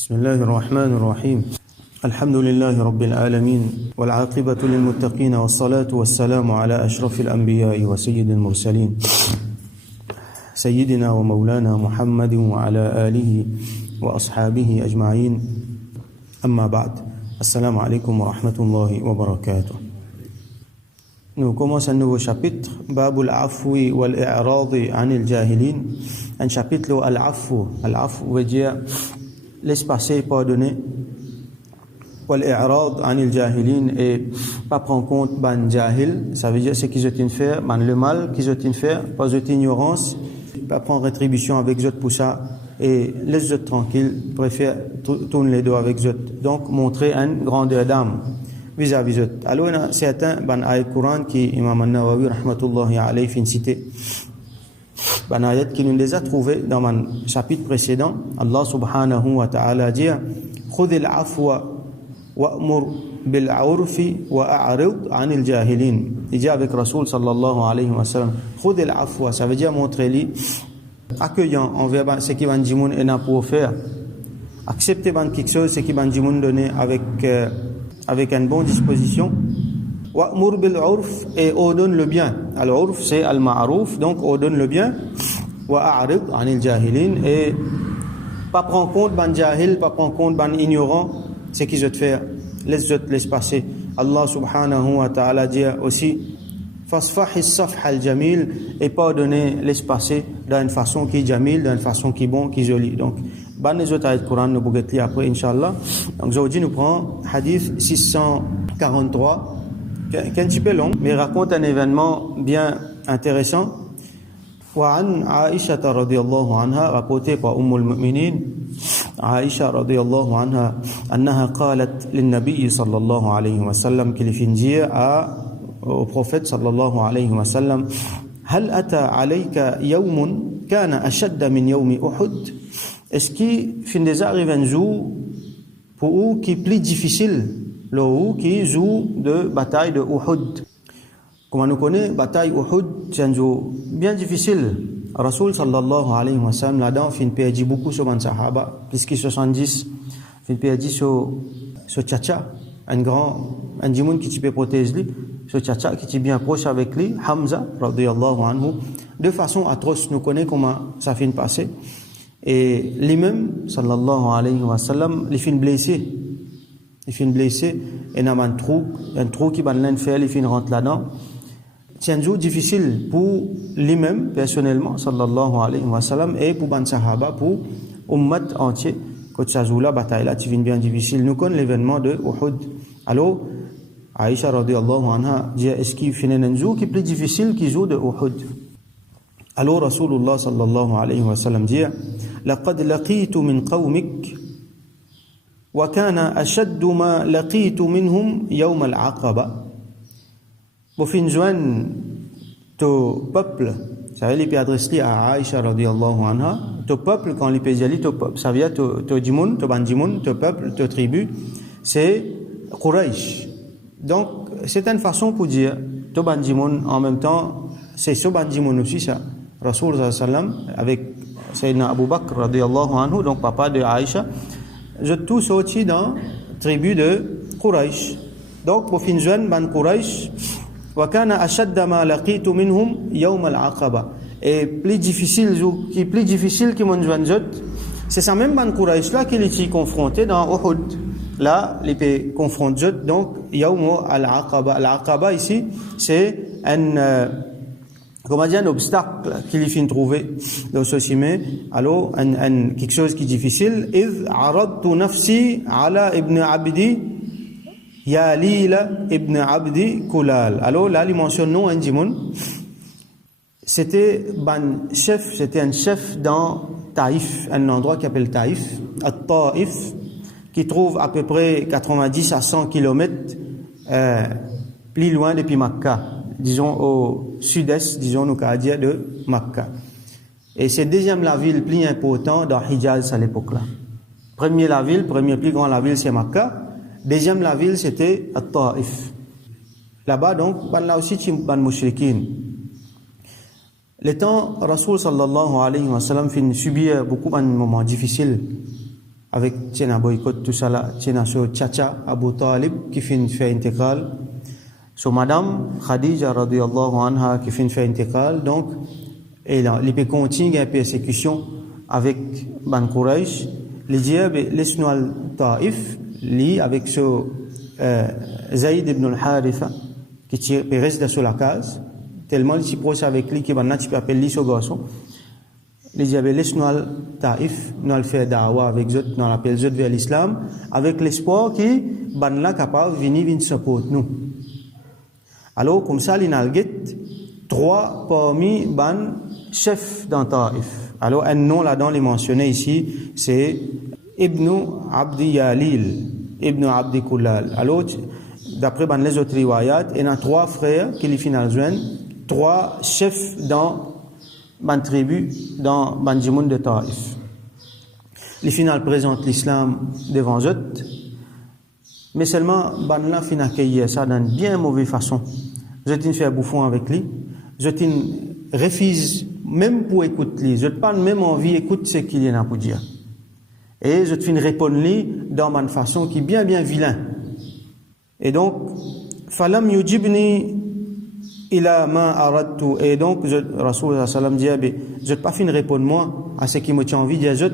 بسم الله الرحمن الرحيم الحمد لله رب العالمين والعاقبة للمتقين والصلاة والسلام على أشرف الأنبياء وسيد المرسلين سيدنا ومولانا محمد وعلى آله وأصحابه أجمعين أما بعد السلام عليكم ورحمة الله وبركاته. Nous commençons un nouveau chapitre, Babul Afwi wal I'radi anil Jahilin, un chapitre al-Afwu. Al-Afwu veut dire laisse passer, pardonner. Wal I'rad anil Jahilin, et pas prendre compte ban jahil, ça veut dire ce qu'ils ont fait, ban le mal qu'ils ont fait, pas d'ignorance, pas prendre rétribution avec eux pour ça, et laisse eux tranquilles, préfère tourner les dos avec eux. Donc montrer une grandeur d'âme vis-à-vis d'eux. Alors il y a certains ban ayat Coran qui Imam An-Nawawi rahmatullahi alayhi fin cité. Ban ayat qui nous les a trouvés dans un chapitre précédent. Allah subhanahu wa ta'ala dit khudhil afwa wa'mur bil 'urfi wa a'rid 'anil jahilin. Il dit avec Rasoul sallallahu alayhi wa sallam, khudhil afwa, ça veut dire montrer-lui accueillant envers ce qui va dire et n'a pour faire. Accepter quelque chose ce qui va dire donner avec une bonne disposition. Wa'mur bil 'urf, et ordonne le bien. Al-'urf c'est al-ma'ruf, donc ordonne le bien. Wa a'rid 'anil jahilin, et pas prendre compte ban jahil, pas prendre compte ban ignorant ce qu'ils ont fait, laisse passer. Allah subhanahu wa ta'ala dit aussi fasfahis safha al-jamil, et pardonner, laisse passer d'une façon qui est jamil, d'une façon qui est bon, qui est jolie. Donc ban les autres ayats Coran nous pourrons lire après inchallah. Donc aujourd'hui nous prenons hadith 643 qui est un petit peu long mais raconte un événement bien intéressant. وعن عائشة رضي الله عنها, rapporté par المؤمنين عائشة رضي الله عنها أنها قالت للنبي صلى الله عليه وسلم, qu'il fit dire au prophète صلى الله عليه وسلم, هل أتى عليك يوم كان أشد من يوم أحد, est-ce qu'il fin déjà arrive un jour pour vous qui est plus difficile, le jour qui est jour de bataille de Uhud. Comme on connaît, bataille Uhud, c'est un jour bien difficile. Rasoul sallallahu alayhi wa sallam, là-dedans, fin perdu beaucoup sur les sahaba, plus que 70, fin perdu sur Tchatcha, un djimoun qui peut protéger lui, sur Tchatcha qui est bien proche avec lui, Hamza, radiyallahu anhu, de façon atroce. Nous connaissons comment ça fin passer. Et lui-même, sallallahu alayhi wa sallam, il fin blessé. Il fin blessé, et il y a un trou qui va l'en faire, il fin rentre là-dedans. C'est un jour difficile pour lui-même, personnellement, sallallahu alayhi wa sallam, et pour ban sahaba, pour ummat entier. Quand ça joue la bataille là, tu viens bien difficile. Nous connaissons l'événement de Uhud. Alors, Aïcha radiyallahu anha dit, est-ce qu'il finit un jour qui est plus difficile qu'il joue de Uhud? Alors, Rasulullah sallallahu alayhi wa sallam dit, لقد لقيت من قومك وكان أشد ما لقيت منهم يوم العقبة. وفي نجوان تو peuple, ça veut dire adressé à Aïcha radiyallahu anha, to peuple quand il peut dire to peuple, ça veut dire to djimoun, to ban djimoun, to peuple, to tribu, c'est Quraysh. Donc c'est une façon pour dire to ban djimoun, en même temps c'est so ban djimoun aussi ça. Rasoul sallallahu alayhi wa sallam avec Sayyidina Abu Bakr radiyallahu anhu, donc papa de Aïcha, je tous sortis dans la tribu de Quraysh. Donc pour fin jeune ban Quraysh, wa kana ashadda ma laqitu minhum yawm al-aqaba, et plus difficile que mon jeune, c'est ça même ban Quraysh là qu'il est confronté dans Uhud. Là il peut confronter donc yawm al-aqaba. Al-aqaba ici c'est un obstacle qu'il fin trouver dans ce chemin. Alors quelque chose qui est difficile. إذ عرضت نفسي على ابن عبدي ياليل ابن عبدي كلال. Alors là il mentionne non un djimoun. C'était un chef dans Taïf, un endroit qui s'appelle Taïf, At-Taïf, qui trouve à peu près 90 à 100 km plus loin depuis Makkah, disons au sud-est, disons nous qu'à dire de Makkah. Et c'est deuxième la ville plus importante dans Hijaz à l'époque là. Premier plus grand la ville c'est Makkah. Deuxième la ville c'était At-Taif. Là-bas donc, là aussi c'est ban mushrikin. Le temps Rasoul sallallahu alayhi wa sallam fin subir beaucoup de moments difficiles. avec Tchena boycott tout ça là, Tchena so Tchacha Abu Talib qui fait intégral, so Madame Khadija radiyallahu anha qui fait intégral, donc et là, il peut continuer la persécution avec Ban Quraysh, les diables laissent-nous al Taif, li avec ce Zayd ibn al-Haritha qui reste sur la case, tellement il s'y pose avec lui qu'il va n'attendre appelle lui ce garçon. Les diables laissent-nous al Taif, nous al faire da'wa avec eux, nous l'appelle eux vers l'islam, avec l'espoir qui ban là capable venir support nous. Alors comme ça, il a trois parmi ban chefs dans Taif. Alors un nom là-dedans, les mentionné ici, c'est Ibn Abdi Yalil, Ibn Abdi Kullal. Alors, d'après les autres riwayat, il y a trois frères qui les finalisent, trois chefs dans une tribu, dans une jimoun de Taif. Les finales présentent l'islam devant eux, mais seulement, là, fin accueillir ça d'une bien mauvaise façon. Je t'ai fait bouffon avec lui, je t'ai refuse même pour écouter lui, je n'ai pas même envie d'écouter ce qu'il y a pour dire. Et je te fais répondre lui dans une façon qui est bien vilain. Et donc, falam yujibni ila ma aradtu. Et donc, Rasul sallam dit, je n'ai pas fait répondre moi à ce qui me tient envie de dire. Je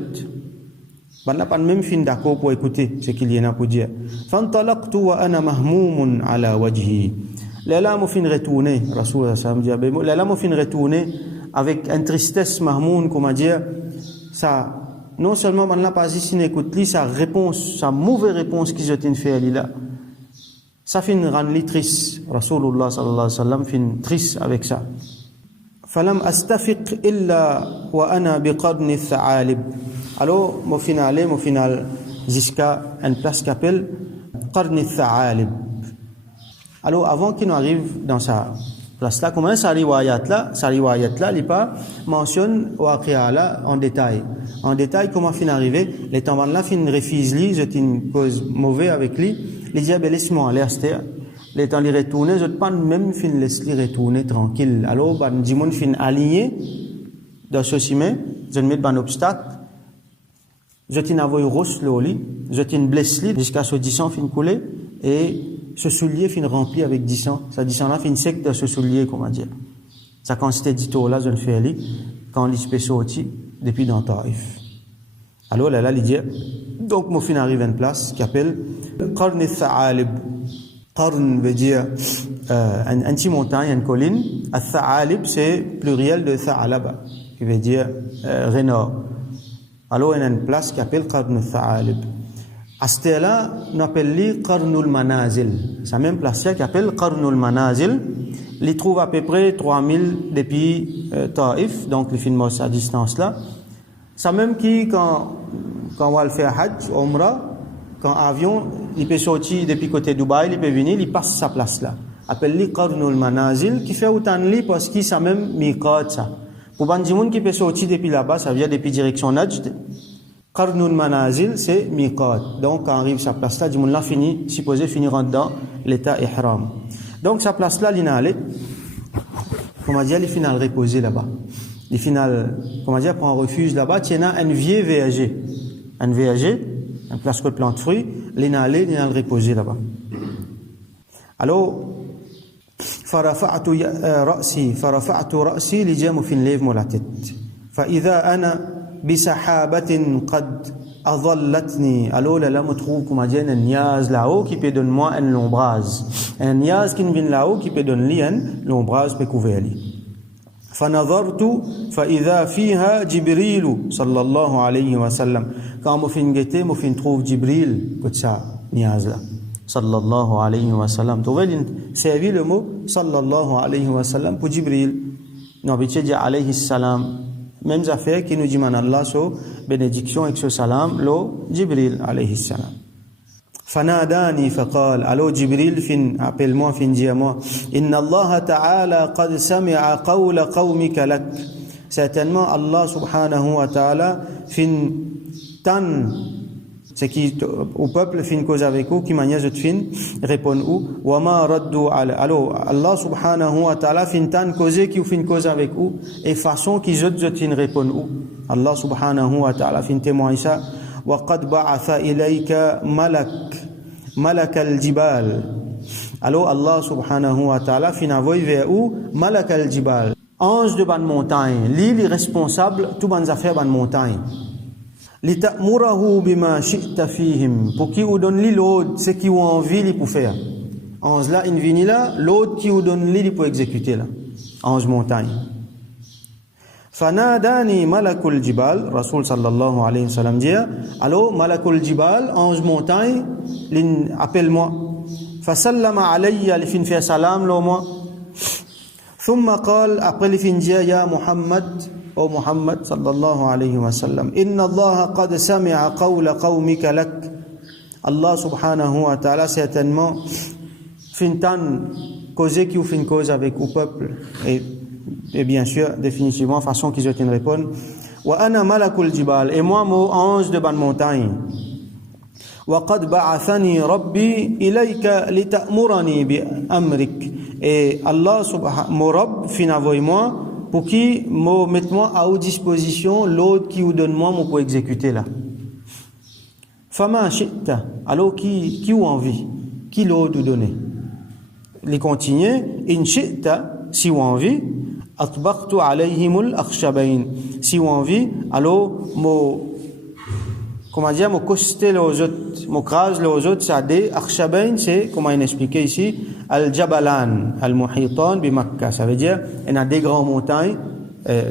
n'ai pas même fin d'accord pour écouter ce qu'il y a pour dire. Fantalaqtu wa ana mahmoumun ala wajhi. Là, m'a fin retourner, Rasul sallam dit, là, m'a fin retourner avec une tristesse mahmoun, comment dire, ça, non seulement on n'a pas ici n'écoute lui sa réponse, sa mauvaise réponse qu'ils ont fait là, ça fait une rendre triste. Rasulullah sallallahu alayhi wa sallam fait une triste avec ça. Falam astafiq illa wa ana biqadni tha'alib. Alors mon final jusqu'à une place qu'appelle qarni tha'alib. Alors avant qu'il n'arrive dans sa place là, comment sa riwayat là, il pas mentionne waqi'a là en détail. En détail, comment fin arrivé, les temps là fin refuse lui, c'est une cause mauvaise avec lui, les diables laisse-moi aller à les temps les retourner, je pas même fin laisse les retourner tranquille. Alors, ben, dimon fin aligné, dans ce ciment, je ne mets pas un obstacle, je t'ai envoyé rosse le lit, je t'ai blessé lui, jusqu'à ce 10 ans fin coulé, et ce soulier fin rempli avec 10 ans, ça 10 ans là fin sec dans ce soulier, comment dire. Ça quantité d'ito là, je ne fais lui, quand il se peut sortir, depuis dans Taif. Alors là, il dit, donc mon fin arrive à une place qui appelle Qarn al-Tha'alib. Qarn veut dire un petit montagne, une colline. Al-Tha'alib, c'est pluriel de Tha'alaba, qui veut dire renard. Alors il y a une place qui appelle Qarn al-Tha'alib. À ce là, on appelle Qarn al-Manazil. C'est la même place qui appelle Qarn al-Manazil. Il trouve à peu près 3000 depuis Taif, donc les films à distance là. Ça même qui, quand on va le faire Hajj, Umrah, quand avion, il peut sortir depuis côté Dubaï, il peut venir, il passe sa place là. Appelle-le Qarnul Manazil, qui fait autant de parce qu'il ça même miqat ça. Pour Bandimoun qui peut sortir depuis là-bas, ça vient depuis direction Najd. Qarnul Manazil, c'est miqat. Donc, quand arrive sa place là, Dimoun là fini, supposé finir dans l'état ihram. Donc, sa place là, il est allé. Comment dire, il finit à reposer là-bas. Les finales, comment dire, pour un refuge là-bas, il y a un vieux verger. Un verger, une place de plante de fruits, il est allé, il est reposer là-bas. Alors, farafa'tu ra'si, les gens me lèvent la tête. Fa'idha ana bisahabatin qad adhallatni. Alors là, me trouve, comment dire, un niaz là-haut qui peut donner moi un lombrage. Un niaz qui vient là-haut qui peut donner un lombrage peut couvrir lui. فنظرت فإذا فيها جبريل صلى الله عليه وسلم. Quand je fin guetter, je fin trouve Jibril que ça niaz là صلى الله عليه وسلم. Tu vois, servi le mot صلى الله عليه وسلم pour Jibril. Nous habitué dire alayhi salam. Même affaire qui nous dit man Allah so bénédiction avec ce salam lo Jibril alayhi salam. فناداني فقال الو جبريل فين appelle-moi fin dis-moi ان الله تعالى قد سمع قول قومك لك. Certainement Allah subhanahu wa ta'ala fin tan ce qui au peuple fin cause avec eux qui manière de fin répond ou wa ma raddu ala. Alors Allah subhanahu wa ta'ala fin tan cause qui fin cause avec eux et façon qui je fin répond ou Allah subhanahu wa ta'ala fin témoigne ça وقد بعث إليك ملك الجبال. Alors Allah subhanahu wa ta'ala fin envoyé vers où Malak al-Jibal, ange de ban montagne, lui est responsable tout ban affaires ban montagne. Li ta'murahu bima shi'ta fihim, pour qui ou donne l'autre ce qui ou envie li pour faire. Ange là in vini là, l'autre qui ou donne li pour exécuter là. Ange montagne. Fanadani malakul jibal, Rasul sallallahu alayhi wa sallam dit, alors malakul jibal, ange montagne, appelle-moi. فسلم علي لفين فيها سلام لو ما ثم قال أقل لفين يا محمد أو محمد صلى الله عليه وسلم إن الله قد سمع قول قومك لك. Allah subhanahu wa ta'ala certainement fin tan causer qui ou fin cause avec au peuple et bien sûr définitivement façon qu'ils ont répondre wa ana malakul jibal, et moi mon ange de ban montagne. وقد بعثني ربي إليك لتأمرني بأمرك, et Allah subhanahu mon Rabb fin envoie moi pour qui me mette moi à votre disposition l'autre qui vous donne moi pour exécuter là. Fama shi'ta, alors qui ou envie, qui l'autre vous donner. Les continuer, in shi'ta, si vous envie, atbaqtu alayhimul akhshabain, si vous envie, alors comment dire, mo costé les autres, mo crase les autres, ça des akhshabain, c'est comment il expliqué ici, al-jabalan, al-muhitan bi Makkah, ça veut dire il y a des grandes montagnes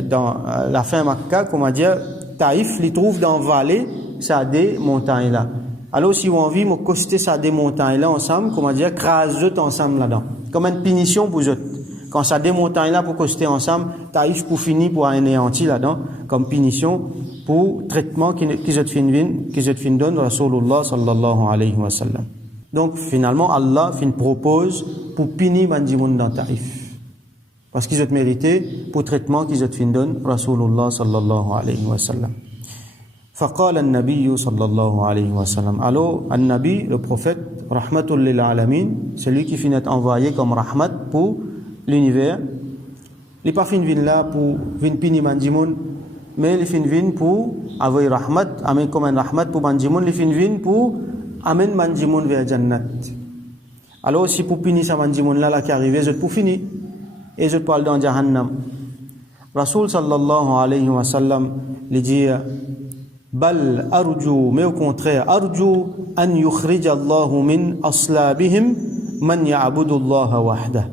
dans la fin Makkah, comment dire, Taïf les trouve dans vallée, ça des montagnes là. Alors si vous envie mo costé ça des montagnes là ensemble, comment dire, crase eux ensemble là-dedans, comme une punition pour eux. Quand ça des montagnes là pour coster ensemble, Taïf pour finir pour anéantir là-dedans, comme punition pour traitement qu'ils ont fin donne Rasulullah sallallahu alayhi wa sallam. Donc finalement Allah fin propose pour punir Bandimoun dans Taïf. Parce qu'ils ont mérité pour traitement qu'ils ont fin donne Rasulullah sallallahu alayhi wa sallam. فقال النبي صلى الله عليه وسلم. Alors, An-Nabi, le prophète, rahmatul lil alamin, c'est lui qui finit envoyé comme rahmat pour l'univers. Il n'est pas fin vin là pour vin pini Bandimoun, mais il fin vin pour avoir rahmat, amen comme un rahmat pour Bandimoun, il fin vin pour amen Bandimoun vers Jannat. Alors, si pour punir ça Bandimoun là qui arrive, je pour finir, et je parle dans Jahannam. Rasul sallallahu alayhi wa sallam, il dit, bal arju, mais au contraire, arju an yukhrij Allahu min aslabihim man ya'budu Allah wahdah.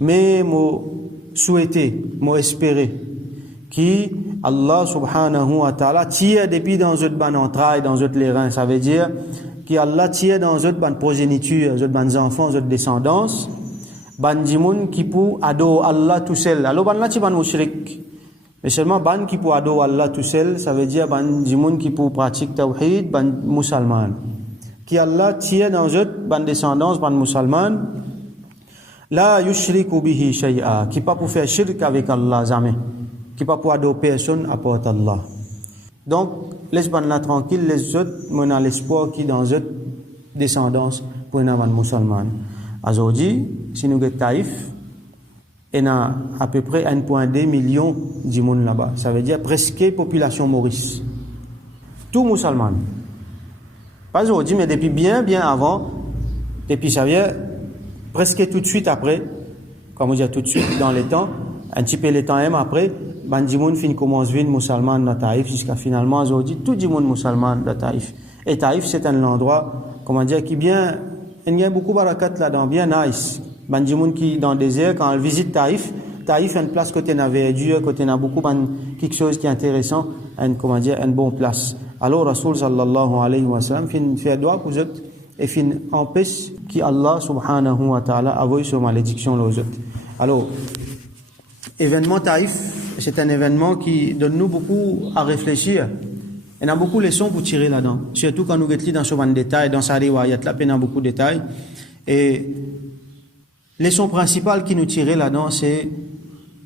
Mais mo souhaiter, mo espérer qui Allah subhanahu wa ta'ala tire depuis dans notre ban entrailles, dans notre les reins, ça veut dire qu'Allah tire dans notre ban progéniture, notre ban enfants, notre descendance, ban jimoun qui pour ado Allah tout seul. Alors ban là ti ban mushrik. Mais seulement ban qui pour ado Allah tout seul, ça veut dire ban jimoun qui pour pratique tawhid, ban musulman. Qui Allah tire dans notre ban descendance, ban musulman. La yushriku bihi shay'a, qui pas pour faire shirk avec Allah jamais, qui pas pour adorer personne à part Allah. Donc laisse ban là tranquille, les autres on a l'espoir qui dans notre descendance pour un musulman. Aujourd'hui si nous get Taïf, il y a à peu près 1,2 million de monde là-bas, ça veut dire presque population Maurice, tout musulman. Pas aujourd'hui mais depuis bien avant, depuis ça vient presque tout de suite après, comme on dit tout de suite dans les temps, un petit peu les temps même après, Bandimoun fin commence à venir musulman dans Taïf jusqu'à finalement aujourd'hui tout le monde musulman dans Taïf. Et Taïf c'est un endroit, comment dire, qui bien, il y a beaucoup de barakat là-dedans, bien nice. Bandimoun qui dans le désert, quand elle visite Taïf, Taïf est une place côté n'a verdure, côté n'a beaucoup quelque chose qui est intéressant, comment dire, une bonne place. Alors Rasul sallallahu alayhi wa sallam fin fait doigt pour eux et fin empêche qui Allah subhanahu wa ta'ala a voulu sur malédiction aux autres. Alors, événement Taïf, c'est un événement qui donne nous beaucoup à réfléchir. Il y a beaucoup de leçons pour tirer là-dedans. Surtout quand nous regardons dans ce détail, dans sa riwayat là, il y a beaucoup de détails. Et leçon principale qui nous tire là-dedans, c'est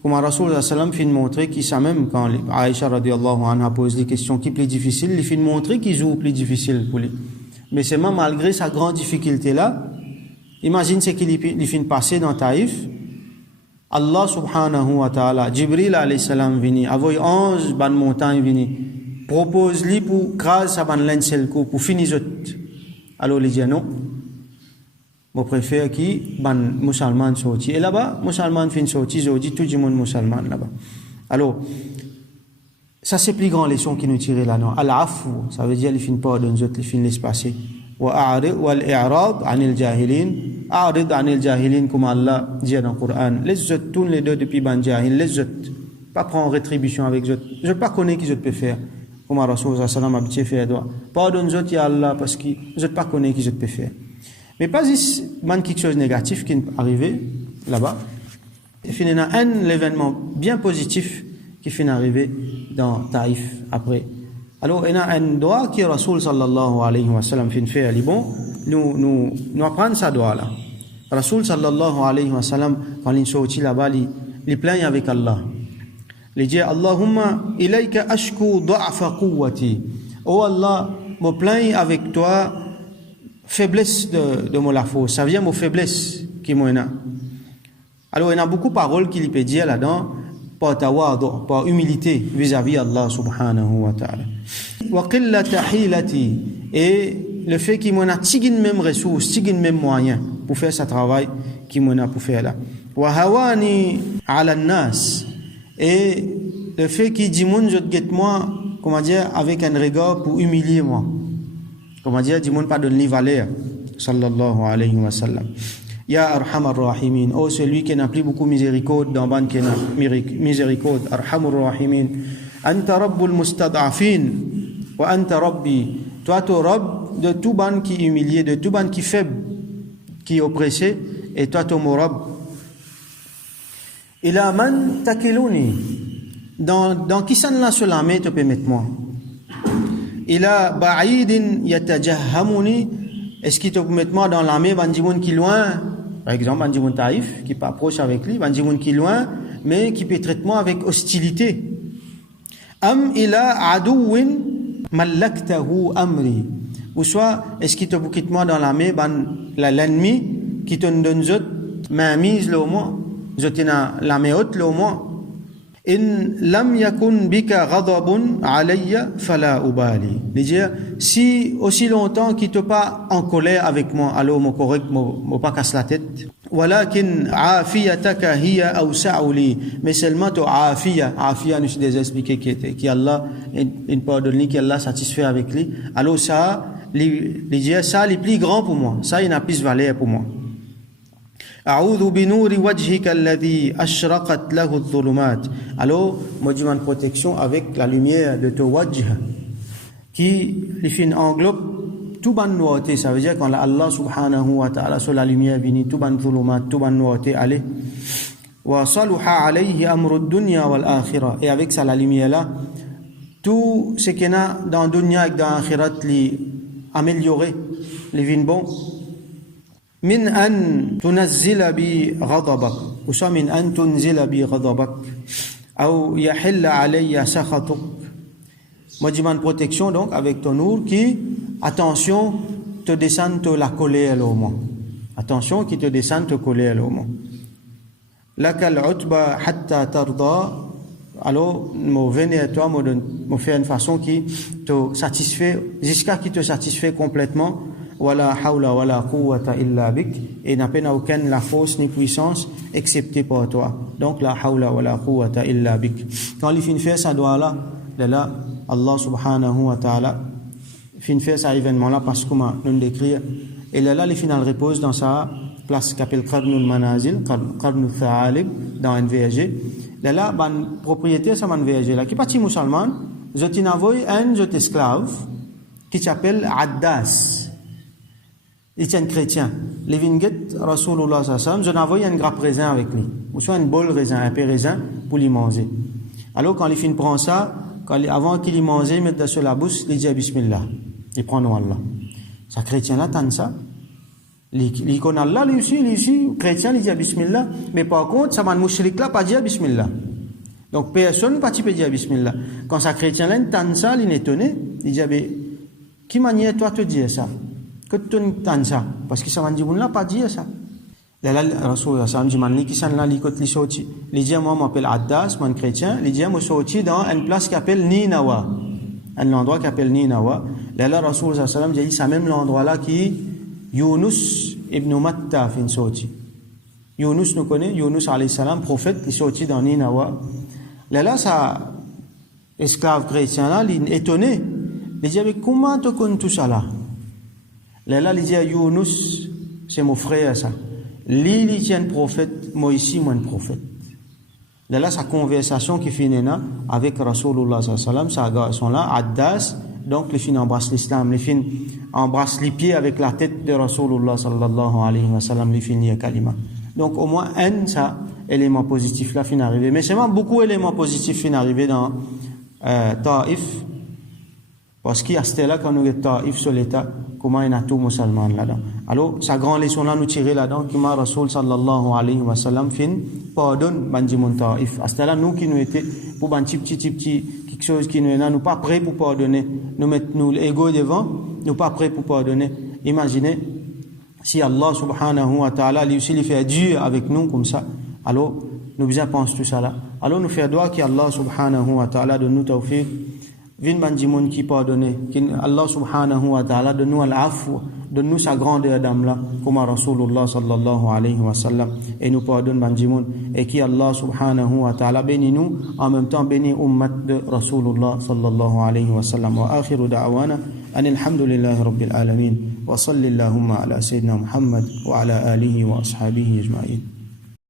comme Rasul sallam fin montrer qui ça même quand Aïcha radiyallahu anha pose les questions qui plus difficiles, il fin montrer qu'ils jouent plus difficile pour lui. Mais seulement malgré sa grande difficulté là, imagine ce qu'il fin passer dans Taïf. Allah subhanahu wa ta'ala, Jibril alayhi salam vini, avoy 11 ban montagne vini, propose lui pour craser sa ban l'encel pour finir autres. Alors il dit non. Je préfère qui ban musulman sorti. Et là-bas, musulman fin sorti, je dis tout le monde musulman là-bas. Alors, ça c'est plus grande leçon qui nous tire là non. Al-afu, ça veut dire il fin pardon autres, il fin laisse passer. Wa wal-i'rad 'anil jahilin. A'rid 'anil jahilin comme Allah dit dans le Coran. Les autres tournent les deux depuis ban jahil, les autres pas prendre rétribution avec eux. Je pas connais qui je peux faire. Comme Rasul sallallahu alayhi wa sallam habitué faire droit. Pardon autres ya Allah parce que je pas connais qui je peux faire. Mais pas ici, quelque chose de négatif qui est arrivé là-bas. Et finalement, un événement bien positif qui finit arrivé dans Taïf après. Alors, il y a un doigt qui Rasul sallallahu alayhi wa sallam fin fait à Liban. Nous apprenons ça doigt là. Rasul sallallahu alayhi wa sallam, quand il sortit là-bas, il plaigne avec Allah. Il dit Allahumma ilayka ashku du'afa quwwati. Oh Allah, me plaigne avec toi. Faiblesse de mon la force, ça vient de mon faiblesse qui m'en a. Alors il y a beaucoup de paroles qu'il peut dire là-dedans par humilité vis-à-vis Allah subhanahu wa ta'ala. Wa qillata hilati, et le fait qu'il m'en a tigin même ressources, tigin même moyens pour faire ce travail qu'il m'en a pour faire là. Wa hawani ala nas, et le fait qu'il dit mon je guette moi, comment dire, avec un regard pour humilier moi. Comment dire, du monde pas de valeur, sallallahu alayhi wa sallam. Ya arhamar rahimin, oh celui qui n'a plus beaucoup miséricorde dans ban qui n'a miséricorde, arhamur rahimin. Anta rabbul mustad'afin wa anta rabbi. Toi tu rabb de tout ban qui est humilié, de tout ban qui est faible, qui est oppressé, et toi tu mon rabb. Ila man takiluni. Dans qui ça ne l'a sur la main te permet moi. Ila ba'idin yatajahhamuni, est-ce qu'il te peut mettre moi dans l'armée bandimoun qui loin, par exemple bandimoun Taïf qui pas proche avec lui, bandimoun qui loin mais qui peut traiter moi avec hostilité. Am ila aduwin mallaktahu amri, ou soit est-ce qu'il te peut quitter moi dans l'armée l'ennemi qui te donne zot main mise là au moins, zotina l'armée haute là au moins. In lam yakun bika ghadabun alayya fala ubali. C'est-à-dire, si aussi longtemps qu'il te pas en colère avec moi, alors mon correct, mon pas casse la tête. Walakin afiyataka hiya awsa'u li. Mais seulement to afiya nous s'est déjà expliqué qui Allah une pardonne qui Allah satisfait avec lui. Alors ça, ça est plus grand pour moi. Ça il n'a plus valeur pour moi. A'udhu bi nouri wajhika alladhi ashraqat lahu adh-dhulumat. Alors, moi je demande protection avec la lumière de ton wajh qui les fin englobe tout ban noirté. Ça veut dire quand Allah subhanahu wa ta'ala sur la lumière vient tout ban dhulumat, tout ban noirté allez. Wa saluha alayhi amru ad-dunya wal akhirah. Et avec ça la lumière là, tout ce qu'il y a dans dunya et dans akhirat li améliorer, les vins bons. من أن تنزل بي غضبك ومن أن تنزل بي غضبك أو يحل علي سخطك. Moi je demande protection donc avec ton nour qui, attention, te descende la colère au moins. Attention qui te descende ta colère au moins. Laka al-utba hatta tarda. Alors, me venir à toi, me faire une façon qui te satisfait, jusqu'à qui te satisfait complètement. Wala hawla wala quwwata illa bik, et n'a pas aucune la force ni puissance excepté par toi. Donc la hawla wala quwwata illa bik. Quand il finit faire ça doit là Allah subhanahu wa ta'ala finit faire ça événement là parce que nous décrire et là il final repose dans sa place qu'appelle Qarnul Manazil, Qarnul Tha'alib dans un VG. Là ban propriétaire ça man VG là qui parti musulman, je n'avoue un je esclave qui s'appelle Addas. Il est un chrétien. Les vinguettes, Rasulullah sallallahu alayhi wa sallam, je n'envoie un grappe raisin avec lui. Ou soit une bol raisin, un peu raisin, pour lui manger. Alors, quand les filles prennent ça, avant qu'il y mange, il met sur la bouche, il dit Bismillah. Il prend nom Allah. Ça, chrétien-là, t'en ça. Il connaît Allah, lui aussi, chrétien, il dit Bismillah. Mais par contre, ça va un mouchrik-là, pas dire Bismillah. Donc, personne ne peut dire Bismillah. Quand ça, chrétien-là, t'en ça, il est étonné. Il dit, qui manière toi te dire ça? Que tu entends ça? Parce que ça va dire, on n'a pas dit ça. Là, Rasul sallallahu alayhi wa sallam, qui s'en là, li sorti. Il dit, moi, m'appelle Addas, moi, chrétien. Il dit, moi, sorti dans une place qui s'appelle Ninawa. un endroit qui s'appelle Ninawa. Là, Rasul sallallahu alayhi wa sallam dit c'est même l'endroit là qui Yunus ibn Matta fin sorti. Yunus nous connaît, Yunus alayhi salam, prophète, qui est sorti dans Ninawa. Là, ça, esclave chrétien là, il est étonné. Il dit, comment tu connais tout ça là? Là, il dit, Yunus, c'est mon frère ça. Lui, il dit un prophète, moi ici, moi un prophète. Là, sa conversation qui finit là, avec Rasulullah sallallahu alayhi wa sallam, sont là, Addas, donc les filles embrassent l'islam, les filles embrassent les pieds avec la tête de Rasulullah sallallahu alayhi wa sallam, les filles kalima. Donc au moins un ça élément positif là fin arrivé. Mais c'est même beaucoup d'éléments positifs fin arrivé dans Taïf, parce qu'il y a ce là quand nous est Taïf sur l'état comment il y a tout musulman là-dedans. Alors sa grande leçon là nous tirer là-dedans qui m'a Rasul sallallahu alayhi wa sallam fin pardonne bandimun Taïf. À ce là nous qui nous était pour ban petit quelque chose qui nous est là nous pas prêts pour pardonner, nous mettre nous l'ego devant, nous pas prêts pour pardonner. Imaginez si Allah subhanahu wa ta'ala lui aussi il fait dur avec nous comme ça, alors nous bien penser tout ça là. Alors nous faire doigt qu'Allah subhanahu wa ta'ala donne nous tawfiq, vin bandimoun qui pardonne, qu'Allah subhanahu wa ta'ala donne nous al-afw, donne nous sa grandeur d'âme là, comme Rasulullah sallallahu alayhi wa sallam, et nous pardonne bandimoun, et qui Allah subhanahu wa ta'ala bénit nous, en même temps bénit ummat de Rasulullah sallallahu alayhi wa sallam. Wa akhiru da'wana alhamdulillahi rabbil alamin. وصل اللهم على سيدنا محمد وعلى آله وأصحابه أجمعين.